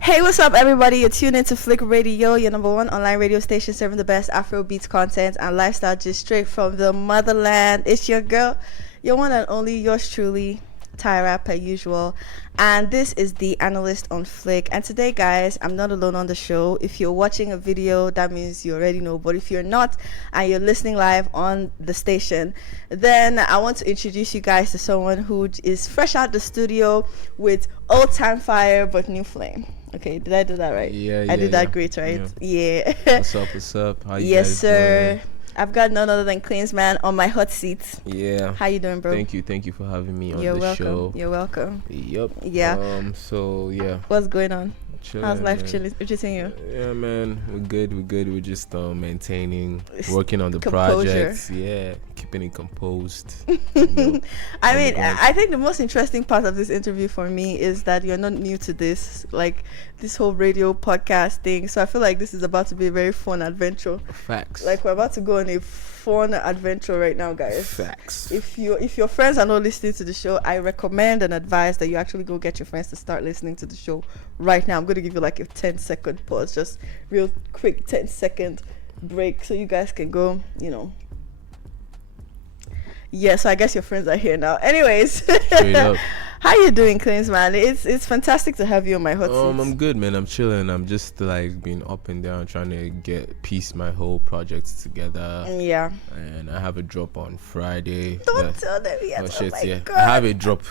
Hey, what's up, everybody? You're tuned into Flick Radio, your number one online radio station serving the best Afrobeats content and lifestyle just straight from the motherland. It's your girl, your one and only, yours truly, Tyra, per usual. And this is the Analyst on Flick. And today, guys, I'm not alone on the show. If you're watching a video, that means you already know. But if you're not and you're listening live on the station, then I want to introduce you guys to someone who is fresh out the studio with old time fire but new flame. Okay, did I do that right? Yeah, I did that great, right? Yeah. What's up? How you yes, guys sir. doing? I've got none other than Kliensman on my hot seat. Yeah. How you doing, bro? Thank you for having me on You're the welcome. show. You're welcome. Yep. Yeah. So yeah. What's going on? Chilling, How's life man. treating you? Yeah, man. We're good. We're just maintaining, working on the Composure. projects. Yeah, keeping it composed. I mean, I think the most interesting part of this interview for me is that you're not new to this, like this whole radio podcast thing. So I feel like this is about to be a very fun adventure. Facts. Like we're about to go on a fun adventure right now, guys. Facts. If your friends are not listening to the show, I recommend and advise that you actually go get your friends to start listening to the show right now. I'm going to give you like a 10-second pause, just real quick 10-second break so you guys can go, Yeah, so I guess your friends are here now. Anyways, Straight up. How you doing, Kliensman? It's fantastic to have you on my hot seat. I'm good, man. I'm chilling. I'm just like been up and down trying to piece my whole projects together. Yeah. And I have a drop on Friday. Don't tell them yet. Oh shit, my yeah. God. I have a drop.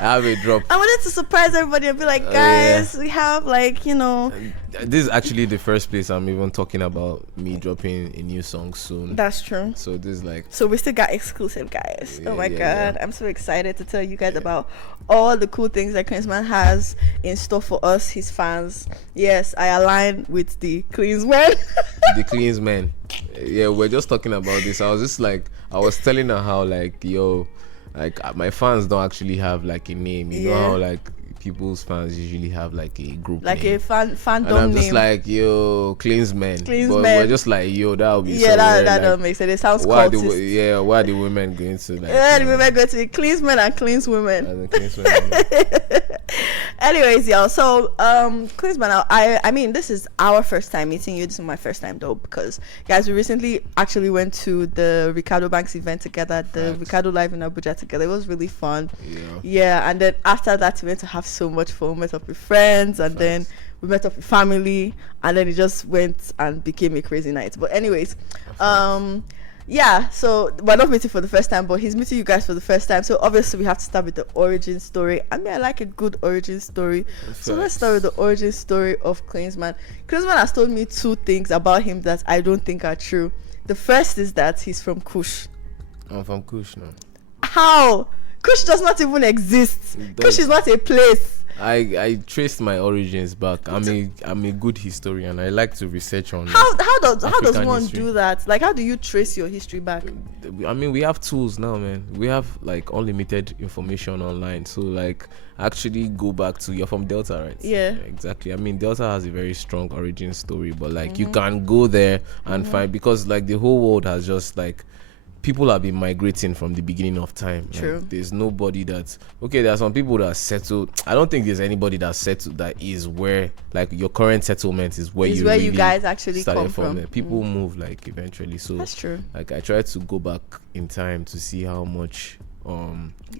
I wanted to surprise everybody and be like, guys, we have This is actually the first place I'm even talking about me dropping a new song soon. That's true. So this is like. So we still got exclusive, guys. Yeah, oh my God. yeah. I'm so excited to tell you guys about all the cool things that Kliensman has in store for us, his fans. Yes, I align with the Kliensman. The Kliensman. Yeah, we're just talking about this. I was telling her how my fans don't actually have like a name. You know how like people's fans usually have like a group like name. a fandom and I'm just name. like, Kliensman. Kliensman. But we're just like, that would be so that weird. that Like, don't make sense. It sounds why cultist. why are the women going to like? Yeah, the women go to be Kliensman and Klienswomen. Anyways, y'all. So, Kliensman, I mean, this is our first time meeting you. This is my first time though, because guys, we recently actually went to the Ricardo Banks event together, the Ricardo Live in Abuja together. It was really fun. Yeah, and then after that, we went to have so much fun. We met up with friends, and then we met up with family, and then it just went and became a crazy night. But anyways, yeah, so we're not meeting for the first time, but he's meeting you guys for the first time. So obviously we have to start with the origin story. I mean, I like a good origin story. So let's start with the origin story of Kliensman. Kliensman has told me two things about him that I don't think are true. The first is that he's from Kush. I'm from Kush now. How? Kush does not even exist. Kush is not a place. I traced my origins back. I'm a good historian. I like to research on how does one history. do that? Like, how do you trace your history back? I mean, we have tools now, man. We have like unlimited information online. So like, actually go back to, you're from Delta, right? Yeah. Exactly. I mean, Delta has a very strong origin story, but like you can go there and find, because like the whole world has just like, people have been migrating from the beginning of time. True. Like, there's nobody that's there are some people that are settled. I don't think there's anybody that's settled that is where like your current settlement is where you guys actually started come from. People move like eventually. So that's true. Like I tried to go back in time to see how much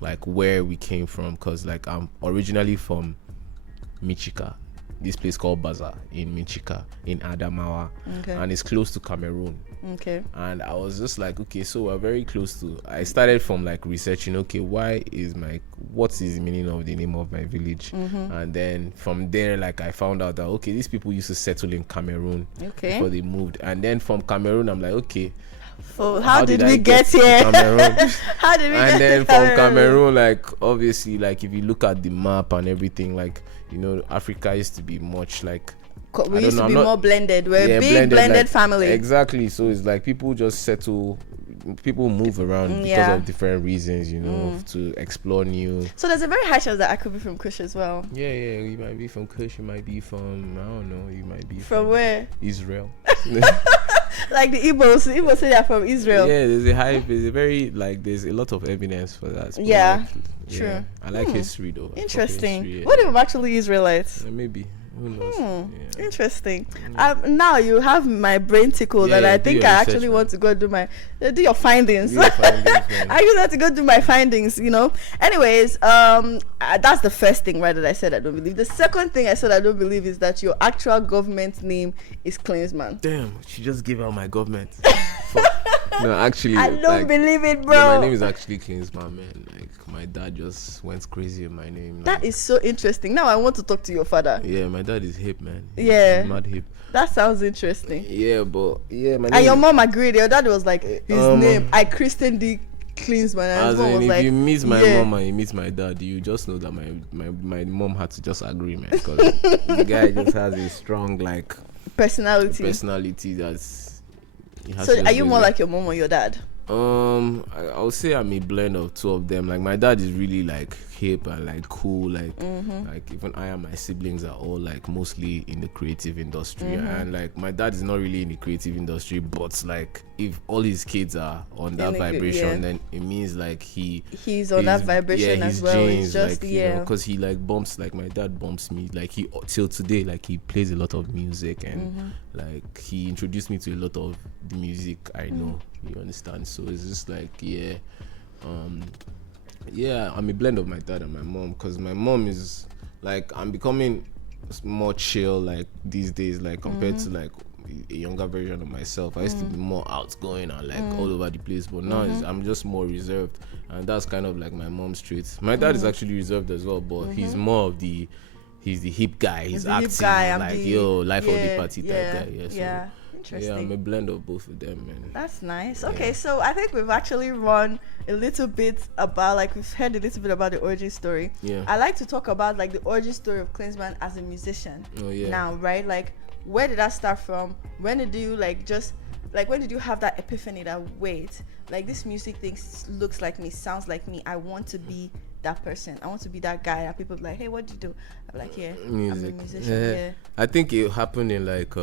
like where we came from, because like I'm originally from Michika, this place called Baza in Michika in Adamawa, and it's close to Cameroon. Okay. And I was just like, okay, so we're very close to. I started from like researching, okay, what is the meaning of the name of my village? And then from there, like I found out that okay, these people used to settle in Cameroon before they moved. And then from Cameroon, I'm like, okay, how did we get here? Cameroon? How did we get And then to from Cameroon, like obviously, like if you look at the map and everything, like Africa used to be much like. We used to be more blended. We're a big blended like, family. Exactly. So it's like people just settle people move around because of different reasons, you know, to explore new. So there's a very high chance that I could be from Kush as well. Yeah, you might be from Kush, you might be from, I don't know, you might be from where? Israel. Like the Igbos say they're from Israel. Yeah, there's a hype. There's a lot of evidence for that. Yeah, true. Yeah, I like history though. Interesting. History, What if I'm actually Israelites? Maybe. Who knows? Yeah. Interesting. Now you have my brain tickled, and I think I actually want to go do your findings. I just have to go do my findings, you know. Anyways, that's the first thing, right, that I said I don't believe. The second thing I said I don't believe is that your actual government name is Kliensman. Damn, she just gave out my government. No, actually, I don't believe it, bro. No, my name is actually Kliensman, man. Like, my dad just went crazy with my name. That is so interesting. Now I want to talk to your father. Yeah, my dad is hip, man. He's mad hip. That sounds interesting. Yeah, but my name. And your mom agreed. Your dad was like, his name, I christened the Kliensman. As in, if you meet my mom and you meet my dad, you just know that my mom had to just agree, man, because the guy just has a strong personality that's. So are you more like your mom or your dad? I would say I'm a blend of two of them. Like, my dad is really like hip and like cool. Like even I and my siblings are all like mostly in the creative industry, and like my dad is not really in the creative industry, but like if all his kids are on that vibration, then it means like he's on that vibration as well. It's just like, because he like bumps, like my dad bumps me, like he till today, like he plays a lot of music, and like he introduced me to a lot of the music I know. You understand? So it's just like I'm a blend of my dad and my mom, because my mom is like, I'm becoming more chill like these days, like compared to like a younger version of myself. I used to be more outgoing and like all over the place, but now I'm just more reserved, and that's kind of like my mom's traits. My dad is actually reserved as well, but he's more of he's the hip guy. He's acting like life of the party type guy. Interesting. Yeah, I'm a blend of both of them, man. That's nice. Okay, so I think we've actually run a little bit about, like, we've heard a little bit about the origin story. Yeah. I like to talk about like the origin story of Kliensman as a musician. Oh yeah. Now, right? Like, where did that start from? When did you when did you have that epiphany that, wait, like, this music thing looks like me, sounds like me, I want to be that person, I want to be that guy that people be like, hey, what do you do? I'm like, music. I'm a musician. I think it happened in like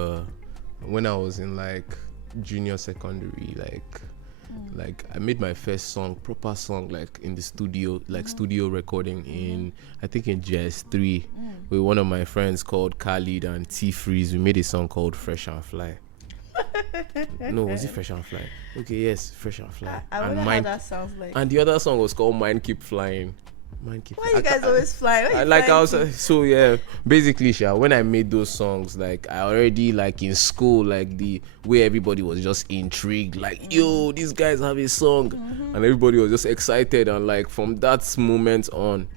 when I was in like junior secondary, like I made my first proper song, like in the studio, like studio recording in, I think in JS3 with one of my friends called Khalid and T-Freeze. We made a song called Fresh and Fly. No, was it Fresh and Fly? Okay, yes, Fresh and Fly. I wonder how that sounds like. And the other song was called Mind Keep Flying. Why you guys always fly? Basically, when I made those songs, like I already, like in school, like the way everybody was just intrigued, like, yo, these guys have a song, and everybody was just excited, and like from that moment on,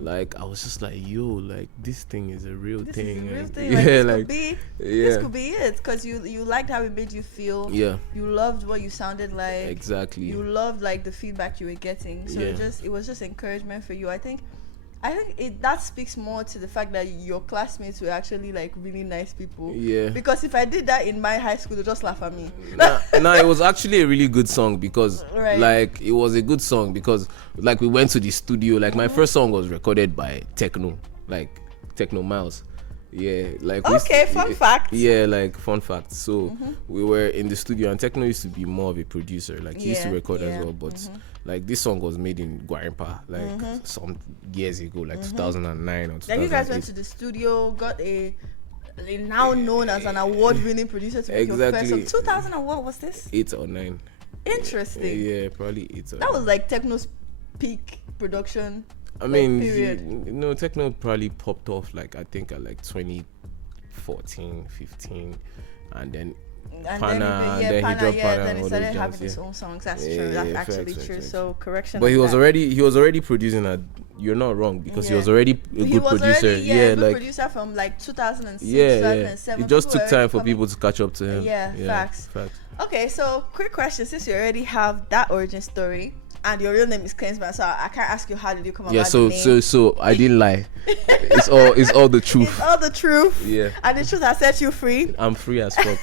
like I was just like, yo, like this thing is a real thing. This could be it, because you liked how it made you feel. Yeah, you loved what you sounded like. Exactly. You loved like the feedback you were getting, so it was just encouragement for you. I think that speaks more to the fact that your classmates were actually like really nice people. Yeah. Because if I did that in my high school, they'd just laugh at me. Nah, it was actually a really good song, because like it was a good song because like we went to the studio. Like my first song was recorded by Techno Miles. Yeah, like fun fact. Yeah, like fun fact. So we were in the studio, and Techno used to be more of a producer. Like he used to record as well, but like this song was made in Guarimpa, like some years ago, like 2009 or 2008. Like you guys went to the studio, got a now known as an award-winning producer to make your first song. 2000 and what was this? 8 or 9. Interesting. Yeah, probably 8 or 9. That was like Techno's peak production. I mean, Techno probably popped off like I think at like 2014, 15, and then Pana, then he dropped Pana, then he started having his own songs. That's true. That's actually true. So correction. But he was already producing. You're not wrong, because he was already a good producer. Good producer from like 2006, 2007. It just took time for people to catch up to him. Facts. Okay, so quick question: since you already have that origin story, and your real name is Kliensman, so I can't ask you how did you come about the name. So I didn't lie. It's all the truth. It's all the truth. Yeah. And the truth has set you free. I'm free as fuck.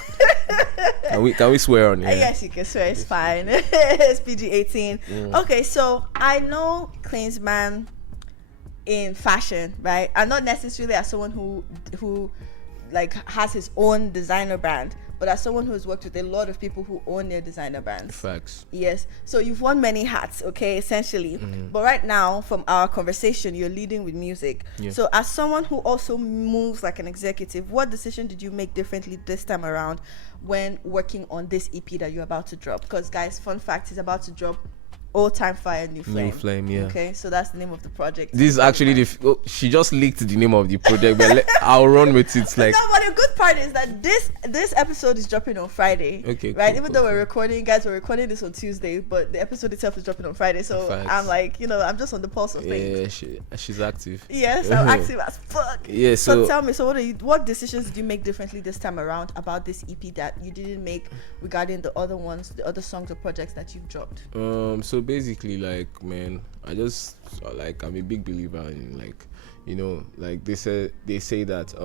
Can we swear on here? Yes, you can swear. It's fine. It's PG-18. Okay, so I know Kliensman in fashion, right? And not necessarily as someone who like has his own designer brand, but as someone who's worked with a lot of people who own their designer brands. Facts. Yes. So you've worn many hats, okay, essentially. But right now, from our conversation, you're leading with music. Yeah. So as someone who also moves like an executive, what decision did you make differently this time around when working on this EP that you're about to drop? Because guys, fun fact, he's about to drop Old Time Fire, New Flame. New Flame, yeah. Okay, so that's the name of the project. This is actually she just leaked the name of the project, but I'll run with it. Like, no, but the good part is that this episode is dropping on Friday. Okay, right? cool, Even though we're recording this on Tuesday, but the episode itself is dropping on Friday. So Facts. I'm like, I'm just on the pulse of things. Yeah, she's active. Yes, I'm active as fuck. Yeah, so tell me, so what decisions did you make differently this time around about this EP that you didn't make regarding the other ones, the other songs or projects that you've dropped? So basically, like, man, I'm a big believer in, like, like they say that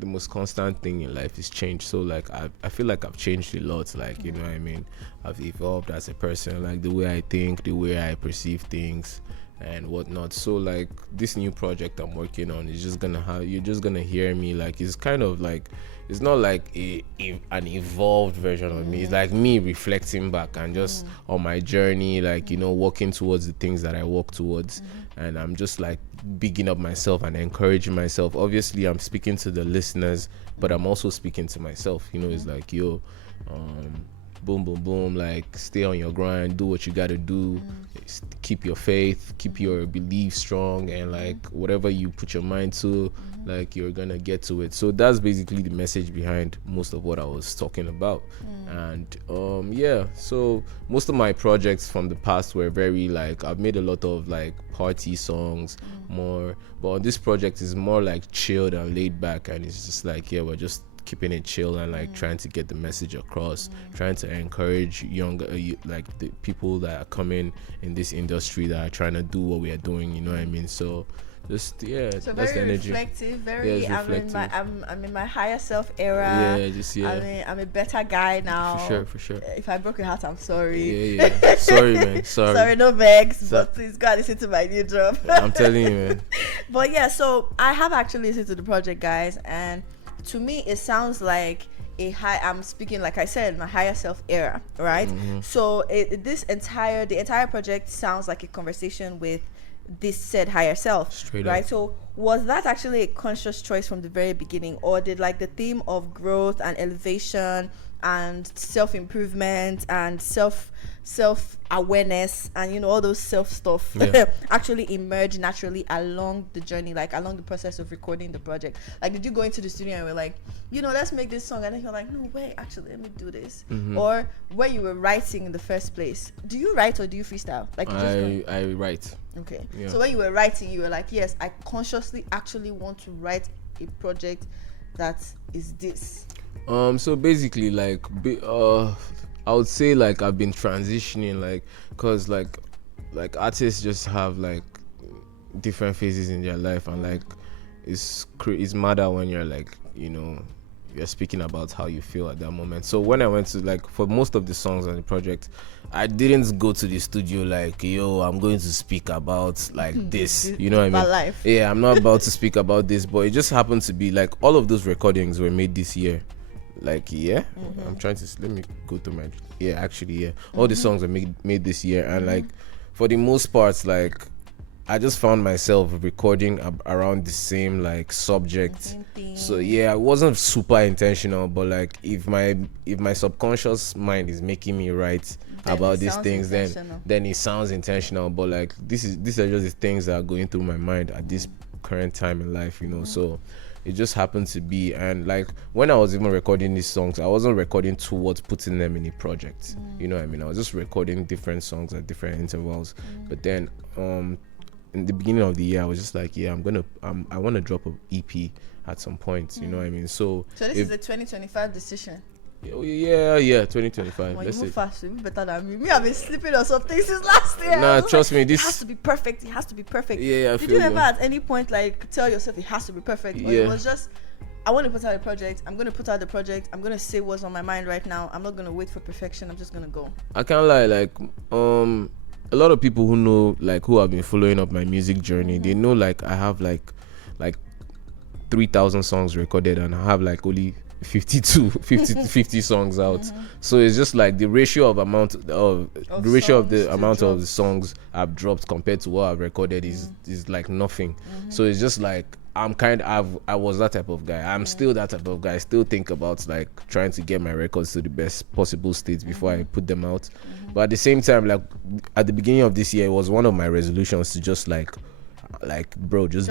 the most constant thing in life is change. So like I feel like I've changed a lot, like, you know what I mean? I've evolved as a person, like the way I think, the way I perceive things and whatnot. So like this new project I'm working on is you're just gonna hear me, like, it's kind of like, it's not like an evolved version of me. It's like me reflecting back and just on my journey, like, working towards the things that I walk towards. And I'm just like bigging up myself and encouraging myself. Obviously I'm speaking to the listeners, but I'm also speaking to myself. It's like, boom boom boom, like, stay on your grind, do what you gotta do, keep your faith, keep your belief strong, and like whatever you put your mind to, like, you're gonna get to it. So that's basically the message behind most of what I was talking about. And so most of my projects from the past were very, like, I've made a lot of like party songs more, but this project is more like chilled and laid back, and it's just like, we're just keeping it chill and like trying to get the message across, trying to encourage younger like the people that are coming in this industry that are trying to do what we are doing, you know what I mean? So just so that's very the energy. reflective, Reflective. I'm in my higher self era. I'm a better guy now. For sure. If I broke your heart, I'm sorry. Sorry, man. Sorry, no vex, but please go and listen to my new job. I'm telling you, man. But yeah, so I have actually listened to the project, guys, and to me it sounds like I'm speaking, like I said, my higher self era, right? So the entire project sounds like a conversation with this said higher self. Straight right up. So was that actually a conscious choice from the very beginning, or did like the theme of growth and elevation and self-improvement and self-awareness and all those self stuff actually emerge naturally along the journey, like along the process of recording the project? Like, did you go into the studio and we're like, let's make this song, and then you're like, no way, actually let me do this? Or when you were writing in the first place, do you write or do you freestyle? Like, I write. Okay. So when you were writing, you were like, yes, I consciously actually want to write a project that is this. So basically, like, I would say, like, I've been transitioning, like, cause like artists just have like different phases in their life, and like it's madder when you're like, you're speaking about how you feel at that moment. So when I went to, like, for most of the songs on the project, I didn't go to the studio like, I'm going to speak about like this, you know what I mean? Life. Yeah, I'm not about to speak about this, but it just happened to be like all of those recordings were made this year. Like, I'm trying to, let me go to my, all the songs were made this year, and like for the most part, like, I just found myself recording around the same like subject. So it wasn't super intentional, but like if my subconscious mind is making me write about these things, then it sounds intentional. But like these are just the things that are going through my mind at this current time in life, so it just happened to be. And like when I was even recording these songs, I wasn't recording towards putting them in a project, you know what I mean? I was just recording different songs at different intervals. But then in the beginning of the year, I was just like, I want to drop an EP at some point, you know what I mean? So this is a 2025 decision. Yeah, 2025. Well, you move fast, you better than me. I've been sleeping on something since last year. Nah, trust me, this has to be perfect. Yeah, Did you ever at any point like tell yourself it has to be perfect, or it was just I want to put out a project. I'm going to put out the project. I'm going to say what's on my mind right now. I'm not going to wait for perfection. I'm just going to go. I can't lie, like a lot of people who know, like, who have been following up my music journey, they know, like, I have like 3,000 songs recorded, and I have like only 50 songs out. So it's just like the ratio of amount of the ratio of the amount of the songs I've dropped compared to what I've recorded is like nothing. So it's just like I was that type of guy. I'm still that type of guy. I still think about like trying to get my records to the best possible state before I put them out. But at the same time, like at the beginning of this year, it was one of my resolutions to just like bro, just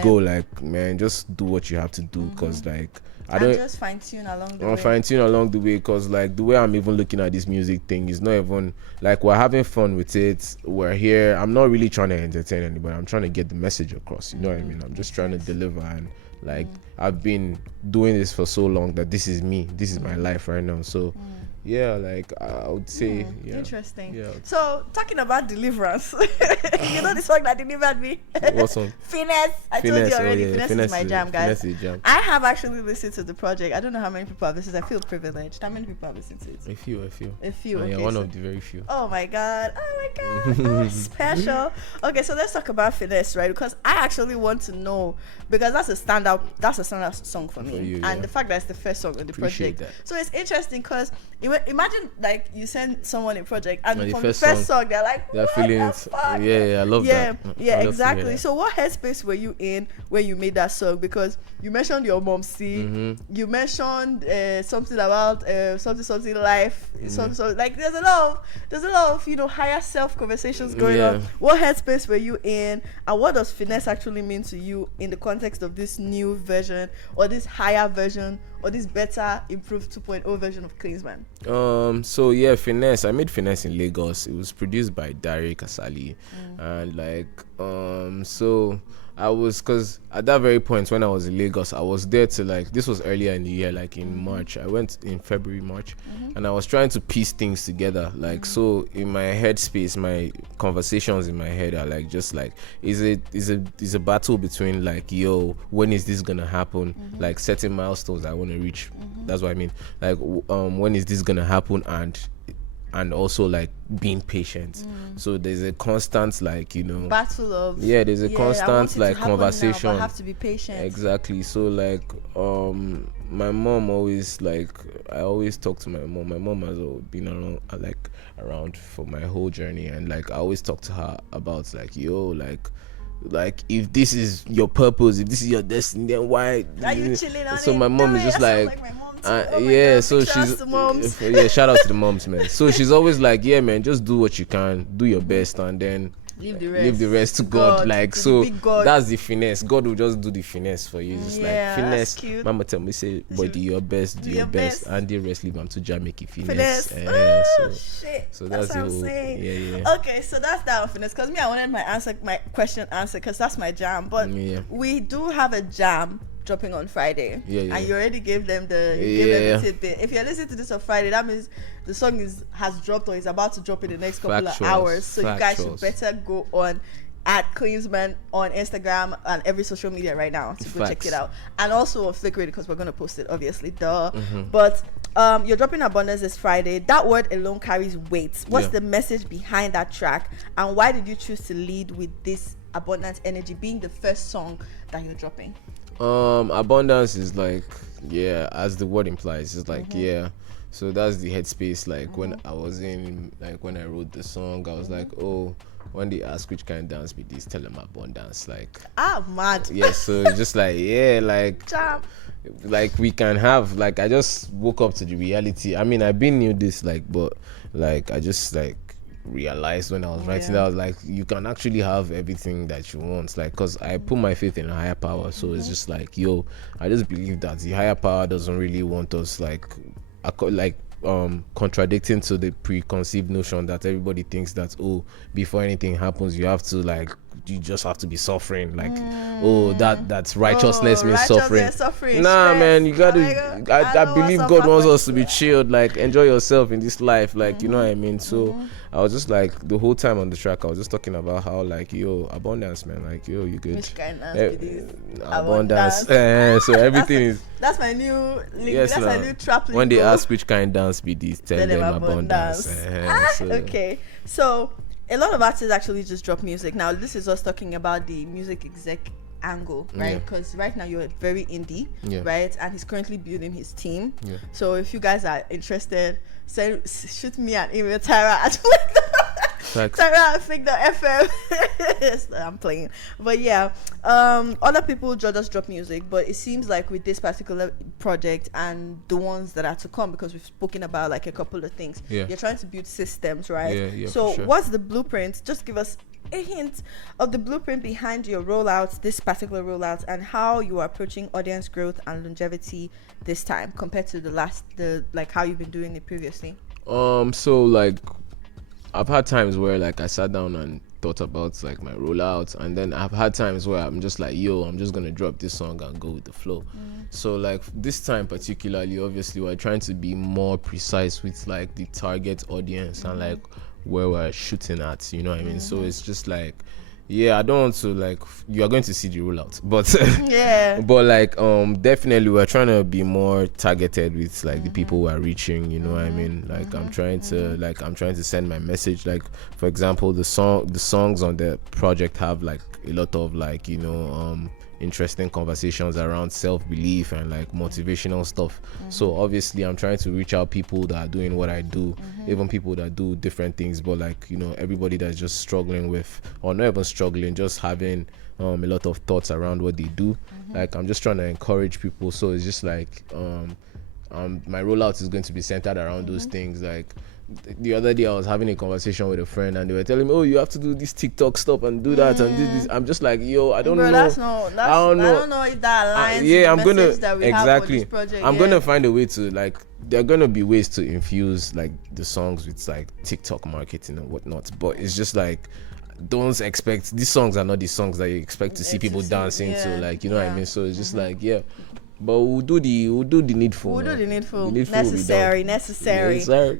go, like, man, just do what you have to do, because like I don't just fine-tune along the way. Fine-tune along the way, because like the way I'm even looking at this music thing is not even like we're having fun with it. We're here. I'm not really trying to entertain anybody. I'm trying to get the message across. You know what I mean? I'm just trying to deliver, and like I've been doing this for so long that this is me. This is my life right now. So yeah, like I would say, yeah. Interesting. Yeah. So talking about deliverance, you know the song that delivered me? What song? Finesse. I told you already. Yeah. Finesse is my jam, guys. Finesse is jam. I have actually listened to the project. I don't know how many people have listened. I feel privileged. How many people have listened to it? A few. A few. Yeah, Okay, one so- of the very few. Oh my god. Oh, special. Okay, so let's talk about Finesse, right? Because I actually want to know, because that's a standout song for me. For you, and yeah. the fact that it's the first song on the Appreciate project. that. So it's interesting because imagine like you send someone a project and And the from first the first song, song they're like, they're what feeling the it. fuck? Yeah, I love Yeah, that. yeah, I love to hear exactly. that. So what headspace were you in when you made that song? Because you mentioned your mom, you mentioned something about something life, so like there's a lot of higher self conversations going on. What headspace were you in, and what does finesse actually mean to you in the context of this new version, or this higher version, or this better improved 2.0 version of Kliensman? So yeah, Finesse. I made Finesse in Lagos. It was produced by Dari Kasali, and like so I was, because at that very point when I was in Lagos, I was there to like, this was earlier in the year, like in March. I went in February, March, and I was trying to piece things together. Like so, in my headspace, my conversations in my head are like just like, is a battle between like, yo, when is this gonna happen? Like setting milestones I want to reach. That's what I mean. Like when is this gonna happen? And also like being patient. So there's a constant like, Battle of there's a I want constant it to like happen now, conversation. but I have to be patient. Exactly. So like my mom always, like, I always talk to my mom. My mom has been around for my whole journey, and like I always talk to her about like, yo, like if this is your purpose, if this is your destiny, then why are you chilling on so it? my mom is just like my mom too. God, so shout out she's to moms. yeah, shout out to the moms, man. So she's always like, yeah, man, just do what you can, do your best, and then Leave the rest to God. Like, to the so big God. that's the finesse. God will just do the finesse for you. Just Yeah, like that's finesse. cute. Mama tell me, say, boy, do your best, do your best, and the rest leave them to Jah, make it finesse. Finesse. So Shit. so that's that's what the I'm whole saying. yeah. Okay, so that's that on finesse. Because me, I wanted my question answered, because that's my jam. But we do have a jam dropping on Friday. Yeah. And you already gave them the tidbit. If you're listening to this on Friday, that means the song has dropped or is about to drop in the next couple of hours. So you guys should better go on at Kliensman on Instagram and every social media right now to go check it out, and also on Flickr, because we're going to post it, obviously, but you're dropping Abundance this Friday. That word alone carries weight. What's the message behind that track, and why did you choose to lead with this abundant energy being the first song that you're dropping? Abundance is like, as the word implies, it's like so that's the headspace. Like when I was in, like when I wrote the song, I was like, oh, when they ask which kind of dance be this, tell them abundance. Like, mad. So it's just like, like jam. Like we can have, like, I just woke up to the reality. I mean, I've been knew this, like, but like I just like realized when I was writing that, I was like, you can actually have everything that you want, like, because I put my faith in a higher power. So it's just like, yo, I just believe that the higher power doesn't really want us like contradicting to the preconceived notion that everybody thinks that, oh, before anything happens you have to like you just have to be suffering. Like, oh, that's righteousness means righteousness, suffering. Nah, stress. man, you gotta. I believe God wants us to be that. chilled. Like, enjoy yourself in this life. Like, you know what I mean. So I was just like the whole time on the track, I was just talking about how like, yo, abundance, man. Like, yo, you good. Which kind of Abundance. So everything is. That's my new link. Yes, that's my new trap link. When they ask which kind dance be this, tell them abundance. Okay, so a lot of artists actually just drop music. Now this is us talking about the music exec angle, right? Because right now you're very indie, right? And he's currently building his team. So if you guys are interested, shoot me an email, Tyra at Tyra@fig.fm. Yes, I'm playing, but yeah, other people just drop music, but it seems like with this particular project and the ones that are to come, because we've spoken about like a couple of things, you're trying to build systems, right? So what's the blueprint? Just give us a hint of the blueprint behind your rollout, this particular rollout, and how you are approaching audience growth and longevity this time compared to the like how you've been doing it previously. So like I've had times where like I sat down and thought about like my rollout, and then I've had times where I'm just like, yo, I'm just gonna drop this song and go with the flow. So like this time particularly, obviously we're trying to be more precise with like the target audience and like where we're shooting at, you know what I mean? So it's just like, yeah, I don't want to like, you are going to see the rollout, but but like definitely we're trying to be more targeted with like the people we're reaching, you know what I mean? Like I'm trying to send my message. Like for example, the songs on the project have like a lot of like, you know, interesting conversations around self-belief and like motivational stuff. So obviously I'm trying to reach out people that are doing what I do, even people that do different things, but like, you know, everybody that's just struggling with, or not even struggling, just having a lot of thoughts around what they do. Like I'm just trying to encourage people. So it's just like my rollout is going to be centered around those things. Like the other day I was having a conversation with a friend and they were telling me, oh, you have to do this TikTok stuff and do that and do this. I'm just like, yo, I don't know. I don't know if that aligns with the message that we have for this project. I'm gonna find a way to like, there are gonna be ways to infuse like the songs with like TikTok marketing and whatnot, but it's just like, don't expect, these songs are not the songs that you expect to see people dancing to, like, you know what I mean? So it's just like, but we'll do the needful. We'll do the needful. Necessary. Yes,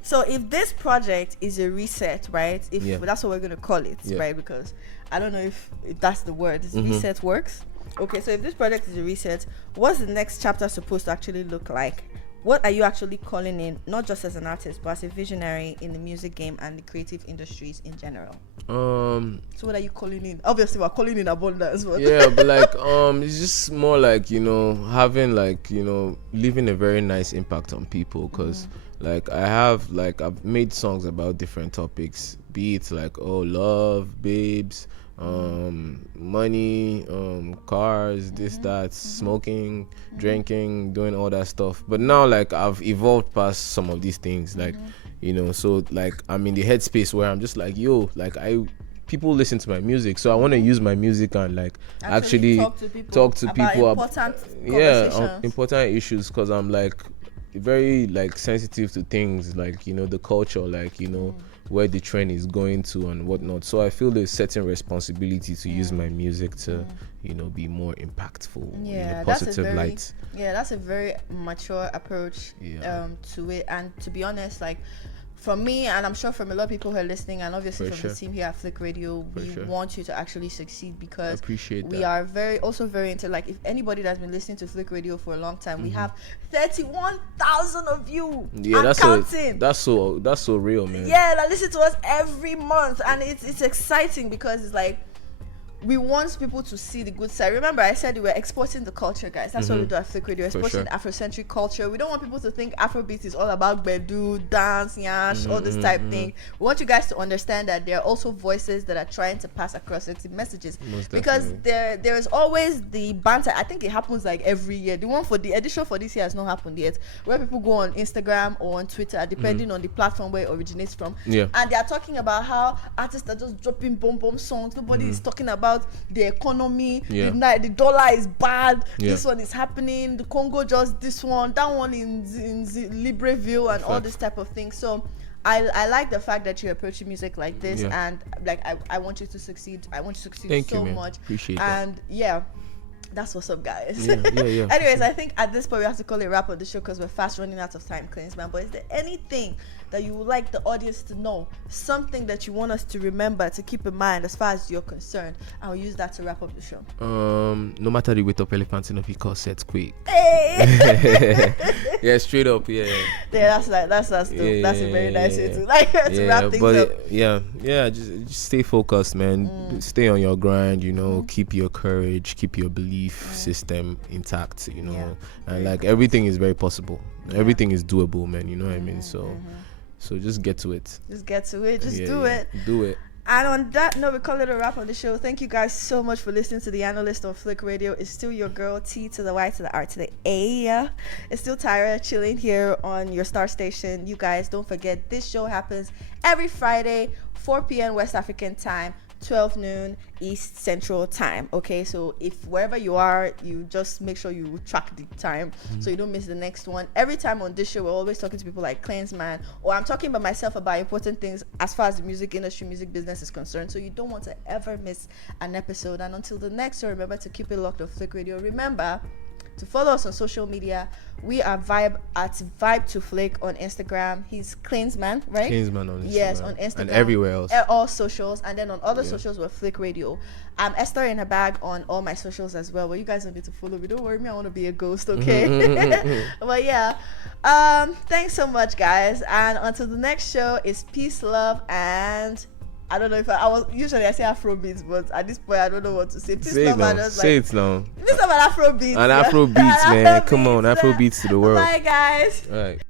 so if this project is a reset, right? If that's what we're gonna call it, right? Because I don't know if that's the word. Reset works. Okay, so if this project is a reset, what's the next chapter supposed to actually look like? What are you actually calling in, not just as an artist, but as a visionary in the music game and the creative industries in general? So what are you calling in? Obviously, we're calling in abundance. But but like, it's just more like, you know, having like, you know, leaving a very nice impact on people. Because like I've made songs about different topics, be it like, oh, love, babes, money, cars, this, that, smoking, drinking, doing all that stuff. But now like I've evolved past some of these things, like, you know, so like I'm in the headspace where I'm just like, yo, like people listen to my music, so I want to use my music and like actually talk to people about important issues, because I'm like very like sensitive to things like, you know, the culture, like, you know, where the trend is going to and whatnot. So I feel there's certain responsibility to use my music to, you know, be more impactful in a positive light. Yeah, that's a very mature approach to it. And to be honest, like for me, and I'm sure from a lot of people who are listening, and obviously from the team here at Flick Radio, we want you to actually succeed, because we are very into, like, if anybody that's been listening to Flick Radio for a long time, we have 31,000 of you. Yeah, that's counting. That's so real, man. Yeah, like listen to us every month, and it's exciting because it's like, we want people to see the good side. Remember, I said we were exporting the culture, guys. That's what we do at Flick Radio. We're exporting Afrocentric culture. We don't want people to think Afrobeat is all about bedu, dance, yash, all this type thing. We want you guys to understand that there are also voices that are trying to pass across certain messages. Because there is always the banter. I think it happens like every year. The edition for this year has not happened yet, where people go on Instagram or on Twitter, depending on the platform where it originates from. And they are talking about how artists are just dropping bomb songs. Nobody is talking about the economy. The dollar is bad. This one is happening. The Congo just this one, that one in Libreville, and all this type of thing. So I like the fact that you're approaching music like this, Yeah. and like I want you to succeed. I want you to succeed Thank you, so man. much. Appreciate that. And yeah, that's what's up, guys. Yeah. Anyways, I think at this point we have to call it a wrap on the show because we're fast running out of time, Kliensman. But is there anything that you would like the audience to know? Something that you want us to remember, to keep in mind as far as you're concerned? I'll use that to wrap up the show. No matter the weight of elephant, enough, he calls set quick. Hey! Yeah, straight up, yeah. Yeah, that's dope. Yeah, That's a very nice way yeah. to wrap things up. Just stay focused, man. Stay on your grind, keep your courage, keep your belief system intact, and like everything is very possible. Everything is doable, man, you know what I mean? So just get to it. Just get to it. Just do it. Do it. And on that note, we call it a wrap on the show. Thank you guys so much for listening to The Analyst on Flick Radio. It's still your girl, T to the Y to the R to the A. It's still Tyra chilling here on your star station. You guys, don't forget, this show happens every Friday, 4 p.m. West African time, 12 noon East Central time. Okay, so if wherever you are, you just make sure you track the time so you don't miss the next one. Every time on this show, we're always talking to people like Kliensman, or I'm talking about myself about important things as far as the music industry, music business is concerned. So you don't want to ever miss an episode. And until the next show, remember to keep it locked on Flick Radio. Remember to follow us on social media. We are Vibe to Flick on Instagram. He's Kliensman, right? Kliensman on Instagram. Yes, on Instagram. And everywhere else. All socials. And then on other socials, we're Flick Radio. I'm Esther in a bag on all my socials as well. But you guys don't need to follow me. Don't worry, I want to be a ghost, okay? But yeah. Thanks so much, guys. And until the next show, is peace, love, and I don't know if I was usually I say Afrobeats, but at this point I don't know what to say. Peace, love, and just say it now. Peace, love, and Afrobeats. And Afrobeats, man. Come on, Afrobeats to the world. Bye, guys. All right.